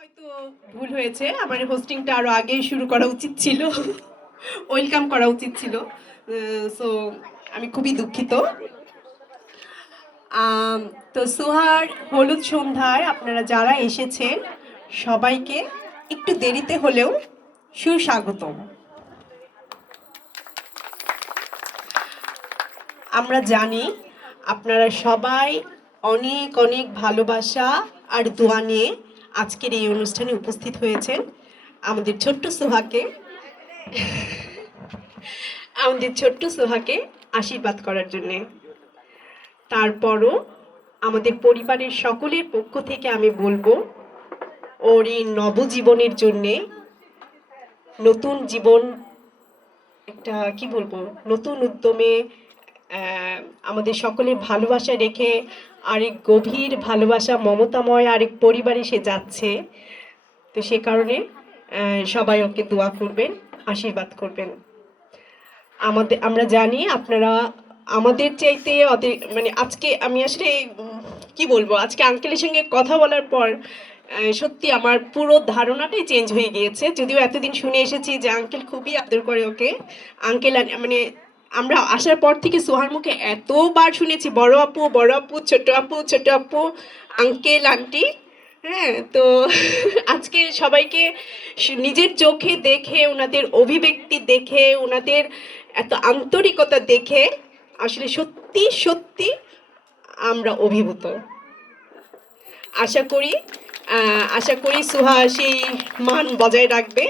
হয়তো ভুল হয়েছে, আমার হোস্টিংটা আরো আগে শুরু করা উচিত ছিল, ওয়েলকাম করা উচিত ছিল। সো আমি খুবই দুঃখিত। আম, তো সুহার হলুদ সন্ধ্যায় আপনারা যারা এসেছেন সবাইকে একটু দেরিতে হলেও সুস্বাগতম। আমরা জানি আপনারা সবাই অনেক অনেক ভালোবাসা আর দোয়া নিয়ে আজকের এই অনুষ্ঠানে উপস্থিত হয়েছেন আমাদের ছোট্ট সোহাকে আশীর্বাদ করার জন্যে। তারপরও আমাদের পরিবারের সকলের পক্ষ থেকে আমি বলবো, ওর এই নবজীবনের জন্যে, নতুন জীবন, একটা কি বলবো, নতুন উদ্যমে আমাদের সকলের ভালোবাসা রেখে আরেক গভীর ভালোবাসা মমতাময় আরেক পরিবারে সে যাচ্ছে। তো সে কারণে সবাই ওকে দোয়া করবেন, আশীর্বাদ করবেন। আমরা জানি আপনারা আমাদের চাইতে মানে আজকে আমি আসলে কি বলবো, আজকে আঙ্কেলের সঙ্গে কথা বলার পর সত্যি আমার পুরো ধারণাটাই চেঞ্জ হয়ে গিয়েছে। যদিও এতদিন শুনে এসেছি যে আঙ্কেল খুবই আদর করে ওকে। আঙ্কেল মানে আমরা আসার পর থেকে সোহার মুখে এতবার শুনেছি বড় আপু, বড় আপু, ছোট আপু, ছোট আপু, আঙ্কেল, আন্টি। হ্যাঁ, তো আজকে সবাইকে নিজের চোখে দেখে, ওনাদের অভিব্যক্তি দেখে, ওনাদের এত আন্তরিকতা দেখে আসলে সত্যি সত্যি আমরা অভিভূত। আশা করি সোহা সেই মান বজায় রাখবে।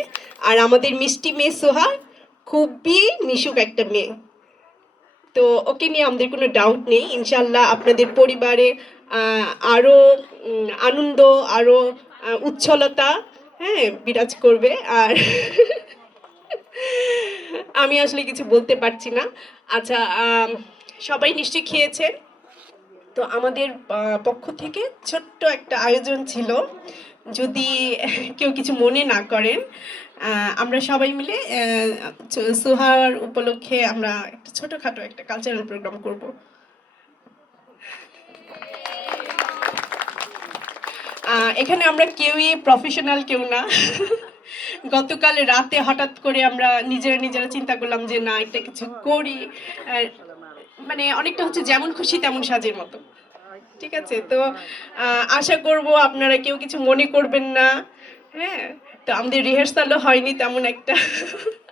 আর আমাদের মিষ্টি মেয়ে সোহা খুবই মিশুক একটা মেয়ে, তো ওকে নিয়ে আমাদের কোনো ডাউট নেই। ইনশাল্লাহ আপনাদের পরিবারে আরও আনন্দ, আরও উচ্ছলতা, হ্যাঁ, বিরাজ করবে। আর আমি আসলে কিছু বলতে পারছি না। আচ্ছা, সবাই নিশ্চয়ই খেয়েছেন। তো আমাদের পক্ষ থেকে ছোট্ট একটা আয়োজন ছিল, যদি কেউ কিছু মনে না করেন। আমরা সবাই মিলে সোহার উপলক্ষে আমরা একটা ছোটখাটো একটা কালচারাল প্রোগ্রাম করব। এখানে আমরা কেউই প্রফেশনাল কেউ না। গতকাল রাতে হঠাৎ করে আমরা নিজেরা চিন্তা করলাম যে না, একটা কিছু করি। মানে অনেকটা হচ্ছে যেমন খুশি তেমন সাজের মতো, ঠিক আছে? তো আশা করব আপনারা কেউ কিছু মনে করবেন না। হ্যাঁ, তো আমাদের রিহার্সালও হয়নি তেমন একটা।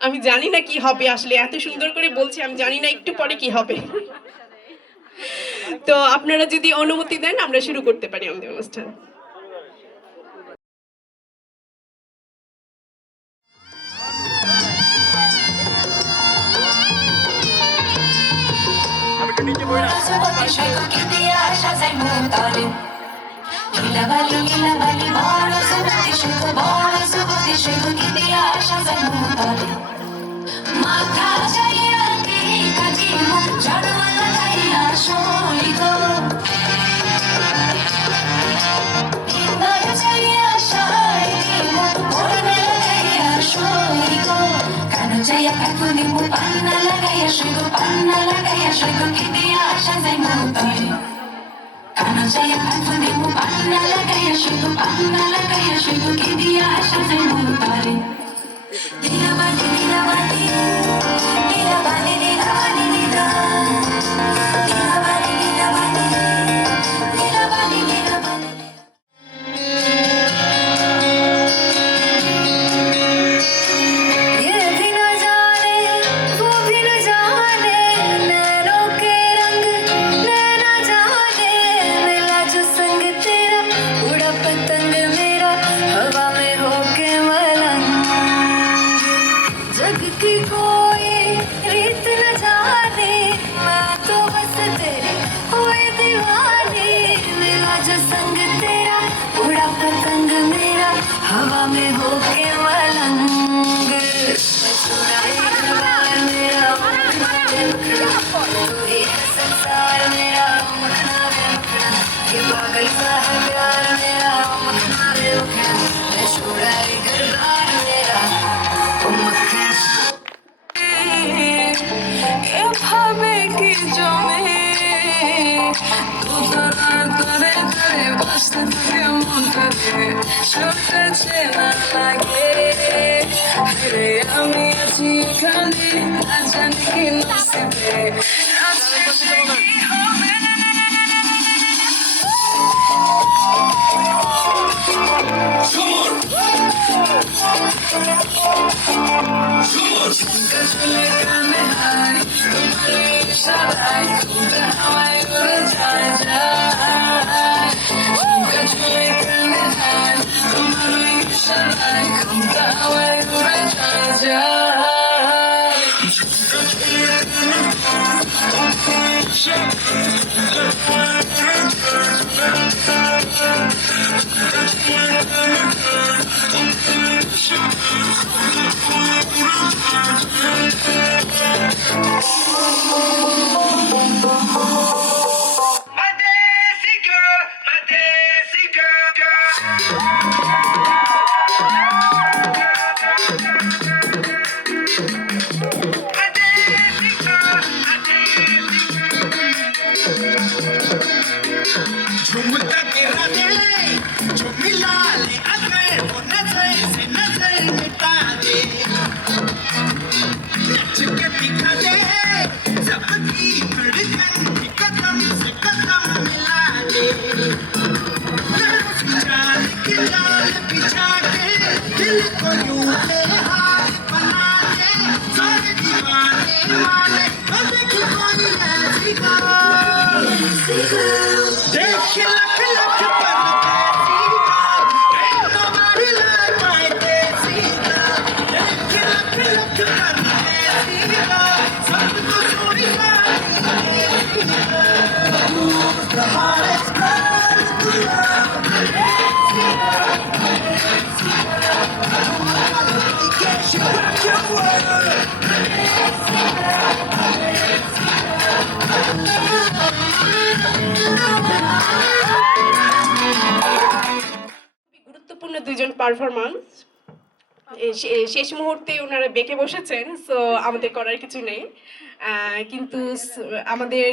আমি জানি না কি হবে, আসলে এত সুন্দর করে বলছি, আমি জানি না একটু পরে কি হবে। তো আপনারা যদি অনুমতি দেন আমরা শুরু করতে পারি আমাদের অনুষ্ঠান। আসতে তোকে মনটা দিয়ে সবটা চেনা লাগে রে আমি আছি এখানে আর জানি কি নসিবে আজকে কি হবে চলে কানে হাই তোমার ইশারায় ঘুমটা হাওয়ায় উড়ে যায় যায় চলে কানে হাই তোমার ইশারায় ঘুমটা হাওয়ায় উড়ে যায় যায় My Desi girl, my Desi girl. My Desi girl, my Desi झुमका के राधे झुमिला ले अगर वो नजर से नजर मिटा दे नच के दिखा दे सबकी धड़कन की कदम से कदम मिला दे जाल के जाल बिछा के दिल को यूं तेरे हाथ बना दे सारे दीवाने वाले देख कोई ऐसी girl देख लख लख पर कैसी girl ain't nobody like my Desi girl देख लख लख पर कैसी girl सबको Soni Desi girl the hottest girl in the world Desi girl get you rock your world গুরুত্বপূর্ণ দুজন পারফরম্যান্স শেষ মুহূর্তে ওনারা বেঁকে বসেছেন, সো আমাদের করার কিছু নেই। কিন্তু আমাদের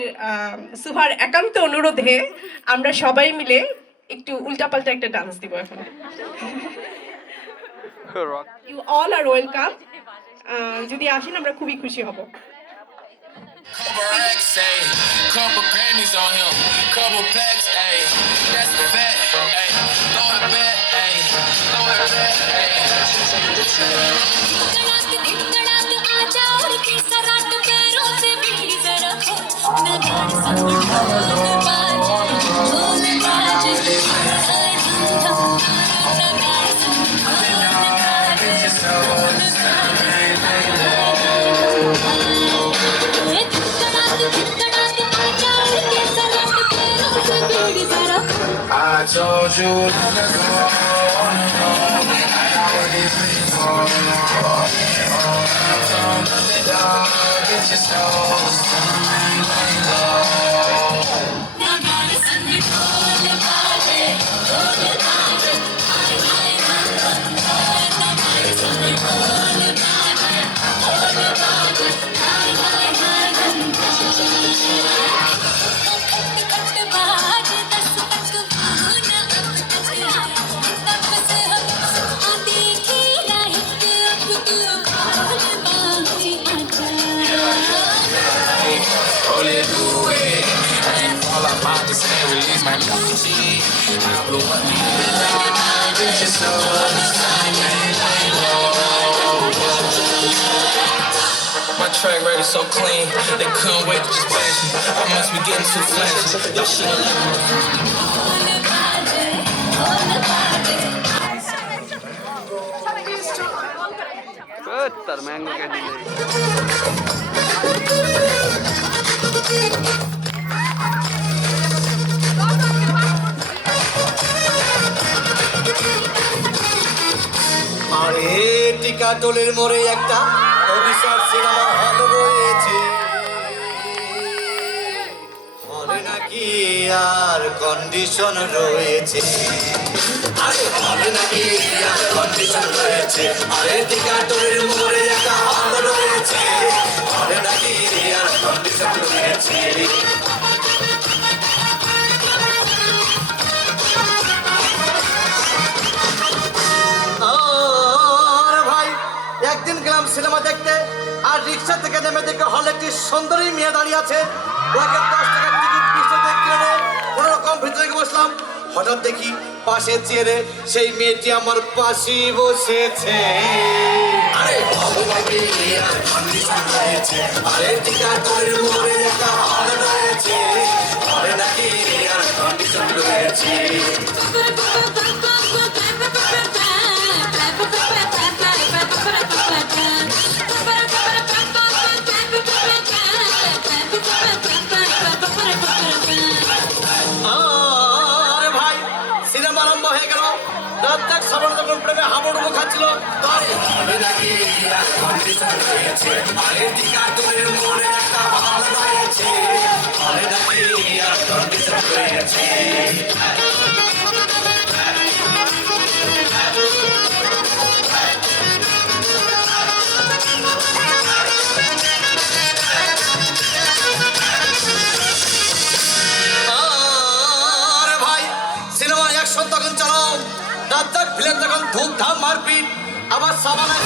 সুভার একান্ত অনুরোধে আমরা সবাই মিলে একটু উল্টাপাল্টা একটা ডান্স দিব এখন। You all are welcome. যদি আসেন আমরা খুবই খুশি হব। Couple racks, ayy. Couple Grammys on him. Couple plaques, ayy. That's a fact, ayy. Throw it back, ayy. Throw it back, ayy. I told you long ago, I already waiting for you. From the dog, get your soul. Roll it, do it. I ain't fall off, I just ain't release my Gucci. I blew up the dog, get your soul. My track record so clean, they couldn't wait to just bash me. I must be getting too flashy. Your shit like তার mango candy আরে টিকা টোলের মোড়ে একটা অভিশাপ cinema hall রয়েছে হলে নাকি আর condition রয়েছে আরে হলে নাকি আর কন্ডিশন রয়েছে আরে টিকা টোলের মোড়ে একটা হল রয়েছে হলে নাকি আর কন্ডিশন রয়েছে দেখে হলে একটি সুন্দরী মেয়ে দাঁড়িয়ে আছে। ওকে 10 টাকার টিকিট পিছনে কিনে কোনো রকম ভিতরে গিয়ে বসলাম। হঠাৎ দেখি পাশে চেয়ারে সেই মেয়েটি আমার পাশেই বসেছে। আরে হবে নাকি আর কন্ডিশন রয়েছে, আরে টিকাটরের মোড়ে একটা হল রয়েছে, হবে নাকি আর কন্ডিশন রয়েছে। আরে ভাই সিনেমা আরম্ভ হয়ে গেল। রাজ্জাক সাবান যখন প্রেমে হাবুডুবু খাচ্ছিল, আরে হবে নাকি আর কন্ডিশন রয়েছে, আরে টিকাটরের মোড়ে একটা হল রয়েছে, হবে নাকি আর কন্ডিশন রয়েছে। আরে ভাই সিনেমা অ্যাকশন তখন চালাও। রাজ্জাক ভিলেন তখন ধুমধাম মারপিট। আবার সাবানা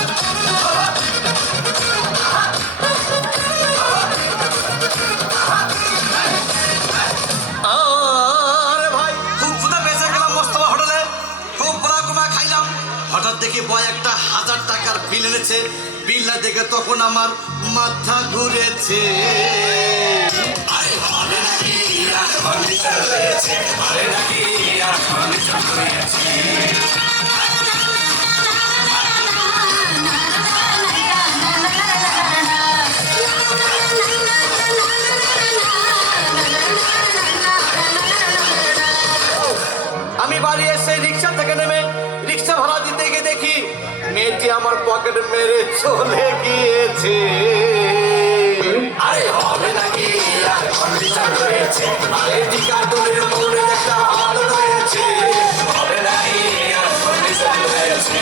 আরে ভাই খুব ক্ষুধা পেয়েছে, গেলাম মোস্তফা হোটেলে, খুব বড়া কমা খাইলাম। হঠাৎ দেখি বয় একটা 1000 টাকার বিল এনেছে। বিল না দেখে তখন আমার মাথা ঘুরেছে। আরে হবে নাকি আর কন্ডিশন রয়েছে, আরে নাকি আর কন্ডিশন রয়েছে। আমি বাড়ি এসে রিক্সা থেকে নেমে রিক্সা ভাড়া দিতে গিয়ে দেখি মেয়েটি আমার পকেট মেরে চলে গিয়েছে। আরে হবে নাকি আর কন্ডিশন রয়েছে, আরে টিকাটরের মোড়ে একটা হল রয়েছে, হবে নাকি আর কন্ডিশন রয়েছে।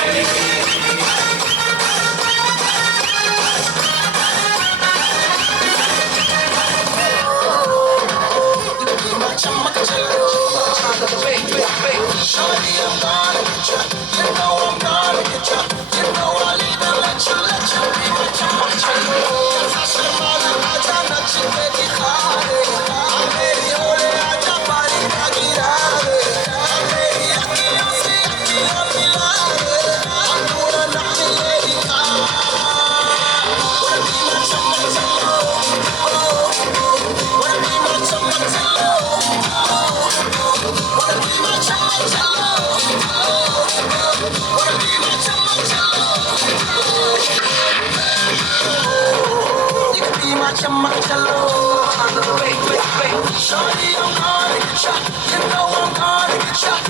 Shorty, I'm gonna get ya. You know I'm gonna get ya.